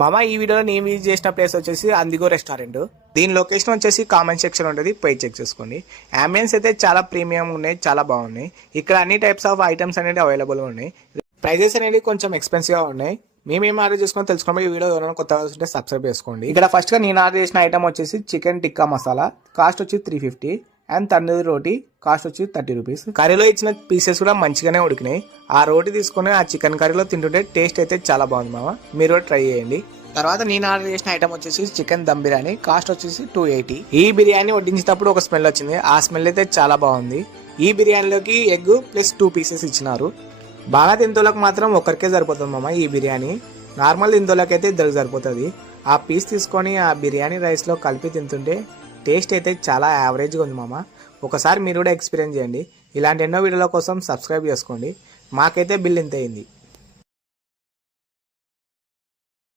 మామ ఈ వీడియోలో నేను విజిట్ చేసిన ప్లేస్ వచ్చేసి అందిగో రెస్టారెంట్. దీని లొకేషన్ వచ్చేసి కామెంట్ సెక్షన్ ఉంటుంది, పోయి చెక్ చేసుకోండి. అంబియన్స్ అయితే చాలా ప్రీమియం ఉన్నాయి, చాలా బాగున్నాయి. ఇక్కడ అన్ని టైప్స్ ఆఫ్ ఐటమ్స్ అనేది అవైలబుల్ ఉన్నాయి. ప్రైజెస్ అనేది కొంచెం ఎక్స్పెన్సివ్ గా ఉన్నాయి. మేమేం ఆర్డర్ చేసుకుని తెలుసుకోండి. ఈ వీడియో ఎవరైనా కొత్తగా వస్తుంటే సబ్స్క్రైబ్ చేసుకోండి. ఇక్కడ ఫస్ట్ గా నేను ఆర్డర్ చేసిన ఐటమ్ వచ్చేసి చికెన్ టిక్కా మసాలా, కాస్ట్ వచ్చి 350. అండ్ తందూరి రోటీ కాస్ట్ వచ్చి 30 రూపీస్. కర్రీలో ఇచ్చిన పీసెస్ కూడా మంచిగానే ఉడికినాయి. ఆ రోటీ తీసుకుని ఆ చికెన్ కర్రీలో తింటుంటే టేస్ట్ అయితే చాలా బాగుంది మామ, మీరు కూడా ట్రై చేయండి. తర్వాత నేను ఆర్డర్ చేసిన ఐటమ్ వచ్చేసి చికెన్ దమ్ బిర్యానీ, కాస్ట్ వచ్చేసి 280. ఈ బిర్యానీ వడ్డించేటప్పుడు ఒక స్మెల్ వచ్చింది, ఆ స్మెల్ అయితే చాలా బాగుంది. ఈ బిర్యానీలోకి ఎగ్ ప్లస్ 2 పీసెస్ ఇచ్చినారు. బాగా తింటోళ్ళకి మాత్రం ఒకరికే సరిపోతుంది మామ ఈ బిర్యానీ. నార్మల్ తింటోళ్ళకి అయితే ఇద్దరికి సరిపోతుంది. ఆ పీస్ తీసుకొని ఆ బిర్యానీ రైస్లో కలిపి తింటుంటే టేస్ట్ అయితే చాలా యావరేజ్గా ఉంది మామ. ఒకసారి మీరు కూడా ఎక్స్పీరియన్స్ చేయండి. ఇలాంటి ఎన్నో వీడియోల కోసం సబ్స్క్రైబ్ చేసుకోండి. మాకైతే బిల్ ఇంత అయింది.